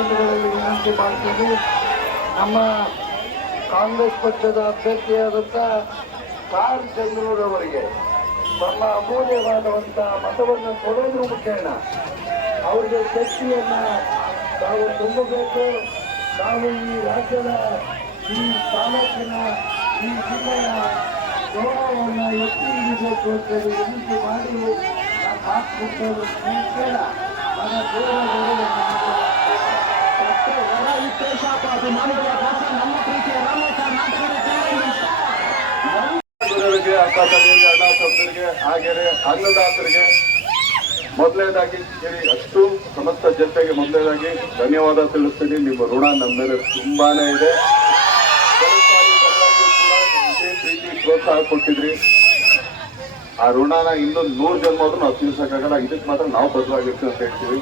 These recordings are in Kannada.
ಮುಖಂಡಗಳಲ್ಲಿ ವಿನಂತಿ ಮಾಡ್ತೀವಿ ನಮ್ಮ ಕಾಂಗ್ರೆಸ್ ಪಕ್ಷದ ಅಭ್ಯರ್ಥಿಯಾದಂಥ ಕಾರ್ ಚಂದ್ರೂರವರಿಗೆ ತಮ್ಮ ಅಮೂಲ್ಯವಾದಂಥ ಮತವನ್ನು ಕೊಡೋದ್ರ ಮುಖೇನ ಅವರಿಗೆ ಶಕ್ತಿಯನ್ನು ತಾವು ತುಂಬಬೇಕು. ತಾವು ಈ ರಾಜ್ಯದ ಈ ತಾಲೂಕಿನ ಈ ಜಿಲ್ಲೆಯ ಗೌರವವನ್ನು ಎತ್ತಿ ಅಂತ ಹೇಳಿ ವಿನಂತಿ ಮಾಡಿ ನಾನು ಮಾತು ಕೊಟ್ಟರು ಮುಖೇನ ನನ್ನ ದೇವರ ಗುರುಗಳಿಗೆ ಅಕ್ಕ ತಂಗಿಗೆ ಅಣ್ಣ ಅನ್ನದಾತರಿಗೆ ಮೊದಲನೇದಾಗಿ ಕೇಳಿ ಅಷ್ಟು ಸಮಸ್ತ ಜನತೆಗೆ ಮೊದಲನೇದಾಗಿ ಧನ್ಯವಾದ ತಿಳಿಸ್ತೀನಿ ನಿಮ್ಮ ಋಣ ನಮ್ಮ ಮೇಲೆ ತುಂಬಾನೇ ಇದೆ. ಪ್ರೀತಿ ಪ್ರೋತ್ಸಾಹ ಕೊಟ್ಟಿದ್ರಿ. ಆ ಋಣನ ಇನ್ನೊಂದು ನೂರು ಜನ್ಮ ಆದ್ರೂ ನಾವು ತೀರ್ಸಕ್ಕಾಗಲ್ಲ ಇದಕ್ಕೆ ಮಾತ್ರ ನಾವು ಬದಲಾಗಿರ್ತೀವಿ ಅಂತ ಹೇಳ್ತೀವಿ.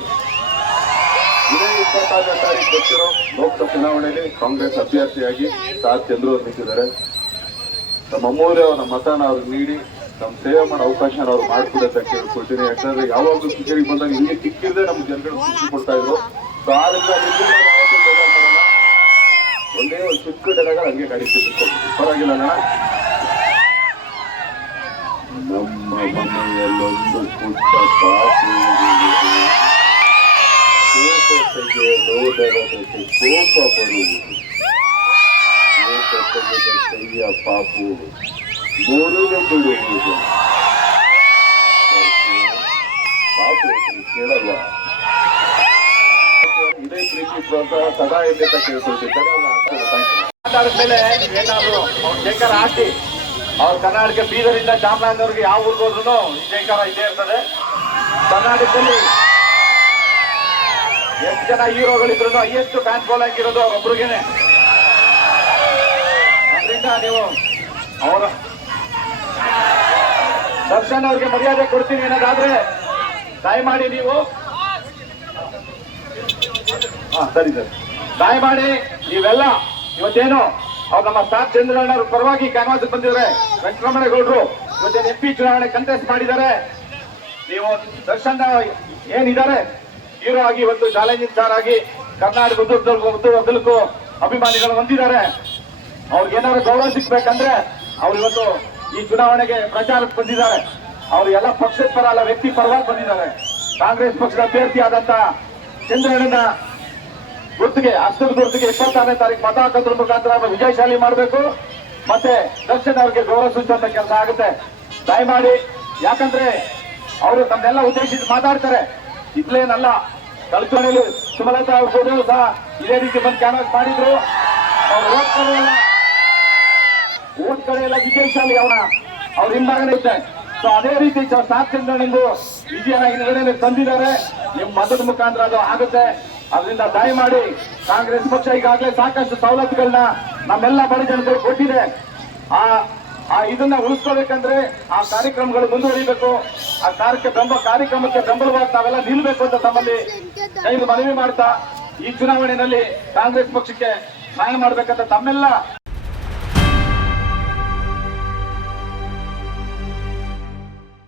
ಇದೇ ಇಪ್ಪತ್ತಾರನೇ ತಾರೀಕು ಗೊತ್ತಿರೋ ಲೋಕಸಭಾ ಚುನಾವಣೆಯಲ್ಲಿ ಕಾಂಗ್ರೆಸ್ ಅಭ್ಯರ್ಥಿಯಾಗಿ ಸಾರ್ ಚಂದ್ರು ನಮ್ಮ ಅಮೂಲ್ಯ ನಮ್ಮ ಮತನ ಅವ್ರಿಗೆ ನೀಡಿ ನಮ್ಮ ಸೇವೆ ಮಾಡೋ ಅವಕಾಶ ಅವ್ರು ಮಾಡ್ಕೊಡಿ ಅಂತ ಕೇಳ್ಕೊಳ್ತೀನಿ ಯಾಕಂದ್ರೆ ಯಾವಾಗಲೂ ಕಿಚಡಿಗೆ ಬಂದಾಗ ಹಿಂಗೆ ಸಿಕ್ಕಿದ್ರೆ ನಮ್ಮ ಜನಗಳು ಖುಷಿ ಕೊಡ್ತಾ ಇದ್ರು. ಸೊ ಆದ್ರಿಂದ. ಒಂದೇ ಒಂದು ಚಿಕ್ಕ ಡಲಗಳು ಹಂಗೆ ಕಡಿತಿದ್ದು ಪರವಾಗಿಲ್ಲ ನಮ್ಮ ಮನೆಯಲ್ಲೊಂದು ಪುಟ್ಟ ಕೋಪ ಕೋಪತೆಗೆದ ಕೈಯ ಪಾಪು ಮೂರು ಬಿಡುವುದು ಪಾಪು ಕೇಳಲ್ಲ. ಇದೇ ಪ್ರೀತಿ ಪ್ರೋತ್ಸಾಹ ಸದಾ ಇದೆ ಕೇಳ್ಕೊಳ್ತಿದ್ದಾರೆ ಮಾತಾಡಿದ್ಮೇಲೆ ಏನಾದ್ರು ಅವ್ರ ಜೈಕಾರ ಹಾಕಿ ಅವ್ರ ಕರ್ನಾಟಕ ಬೀದರಿಂದ ಚಾಮರಾಜನವ್ರಿಗೆ ಯಾವ ಊರಿಗೆ ಹೋದ್ರು ಈ ಜೈಕಾರ ಇದ್ದೇ ಇರ್ತದೆ. ಕರ್ನಾಟಕದಲ್ಲಿ ಎಷ್ಟು ಜನ ಹೀರೋಗಳಿದ್ರು ಹೈಯೆಸ್ಟ್ ಫ್ಯಾನ್ ಫಾಲೋ ಆಗಿರೋದು ಅವ್ರೊಬ್ರಿಗೇನೆ. ಅವರ ದರ್ಶನ್ ಅವ್ರಿಗೆ ಮರ್ಯಾದೆ ಕೊಡ್ತೀನಿ ಅನ್ನೋದಾದ್ರೆ ದಯಮಾಡಿ ನೀವು ಹಾ, ಸರಿ, ಸರ್. ದಯಮಾಡಿ ನೀವೆಲ್ಲ ಇವತ್ತೇನು ಅವ್ರು ನಮ್ಮ ಸ್ಟಾರ್ ಚಂದ್ರಣ್ಣ ಅವ್ರ ಪರವಾಗಿ ಕ್ಯಾನ್ವಾಸ್ ಬಂದಿದ್ದಾರೆ. ವೆಂಕಟರಮಣೇಗೌಡರು ಇವತ್ತೇನು ಎಂ ಪಿ ಚುನಾವಣೆ ಕಂಟೆಸ್ಟ್ ಮಾಡಿದ್ದಾರೆ. ನೀವು ದರ್ಶನ್ ಏನಿದ್ದಾರೆ? ಹೀರೋ ಆಗಿ ಒಂದು ಚಾಲೆಂಜಿಂಗ್ ಸ್ಟಾರ್ ಆಗಿ ಕರ್ನಾಟಕ ಉದ್ಯೋಗದವ್ರಿಗೂ ಉದ್ಯೋಗದಕ್ಕೂ ಅಭಿಮಾನಿಗಳು ಹೊಂದಿದ್ದಾರೆ. ಅವ್ರಿಗೆ ಏನಾದ್ರು ಗೌರವ ಸಿಗ್ಬೇಕಂದ್ರೆ ಅವ್ರು ಇವತ್ತು ಈ ಚುನಾವಣೆಗೆ ಪ್ರಚಾರಕ್ಕೆ ಬಂದಿದ್ದಾರೆ. ಅವ್ರು ಎಲ್ಲ ಪಕ್ಷದ ಪರ ಅಲ್ಲ, ವ್ಯಕ್ತಿ ಪರವಾಗಿ ಬಂದಿದ್ದಾರೆ. ಕಾಂಗ್ರೆಸ್ ಪಕ್ಷದ ಅಭ್ಯರ್ಥಿ ಆದಂತ ಚಂದ್ರಣ್ಣನ ಗುರುತಿಗೆ ಹಸ್ತದ ಗುರುತಿಗೆ ಇಪ್ಪತ್ತಾರನೇ ತಾರೀಕು ಮತ ಹಾಕೋದ್ರ ಮುಖಾಂತರ ವಿಜಯಶಾಲಿ ಮಾಡಬೇಕು. ಮತ್ತೆ ದರ್ಶನ್ ಅವ್ರಿಗೆ ಗೌರವ ಸೂಚಿಸುವಂತ ಕೆಲಸ ಆಗುತ್ತೆ. ದಯಮಾಡಿ, ಯಾಕಂದ್ರೆ ಅವರು ತಮ್ಮೆಲ್ಲ ಉದ್ದೇಶಿಸಿ ಮಾತಾಡ್ತಾರೆ. ಇದ್ಲೇನಲ್ಲ ಕಲ್ಚನೆಯಲ್ಲಿ ಸುಮಲತಾ ಅವ್ರು ಸಹ ಇದೇ ರೀತಿ ಬಂದು ಕ್ಯಾನ್ವಾಸ್ ಮಾಡಿದ್ರು. ಅವ್ರು ಓಟ್ ಕಡೆ ಎಲ್ಲ ವಿಜಯಶಾಲಿ ಅವನ ಅವ್ರ ಹಿಂಭಾಗನೇ ಸೊ ಅದೇ ರೀತಿ ಸಾತ್ ಚಂದ್ರನಿಂದು ವಿಜಯನಾಗಿ ನಿರ್ಣಯ ತಂದಿದ್ದಾರೆ. ನಿಮ್ ಮತದ ಮುಖಾಂತರ ಅದು ಆಗುತ್ತೆ. ಅದರಿಂದ ದಯಮಾಡಿ ಕಾಂಗ್ರೆಸ್ ಪಕ್ಷ ಈಗಾಗಲೇ ಸಾಕಷ್ಟು ಸವಲತ್ತುಗಳನ್ನ ನಮ್ಮೆಲ್ಲ ಬಡ ಜನತೆಗೆ ಕೊಟ್ಟಿದೆ. ಆ ಆ ಇದನ್ನ ಉಳಿಸ್ಕೋಬೇಕಂದ್ರೆ ಆ ಕಾರ್ಯಕ್ರಮಗಳು ಮುಂದುವರಿಬೇಕು. ಆ ಕಾರ್ಯಕ್ಕೆ ಬೆಂಬ ಕಾರ್ಯಕ್ರಮಕ್ಕೆ ಬೆಂಬಲವಾಗಿ ತಾವೆಲ್ಲ ನಿಲ್ಬೇಕು ಅಂತ ತಮ್ಮಲ್ಲಿ ಕೈದು ಮನವಿ ಮಾಡ್ತಾ, ಈ ಚುನಾವಣೆಯಲ್ಲಿ ಕಾಂಗ್ರೆಸ್ ಪಕ್ಷಕ್ಕೆ ಸಹಾಯ ಮಾಡ್ಬೇಕಂತ ತಮ್ಮೆಲ್ಲ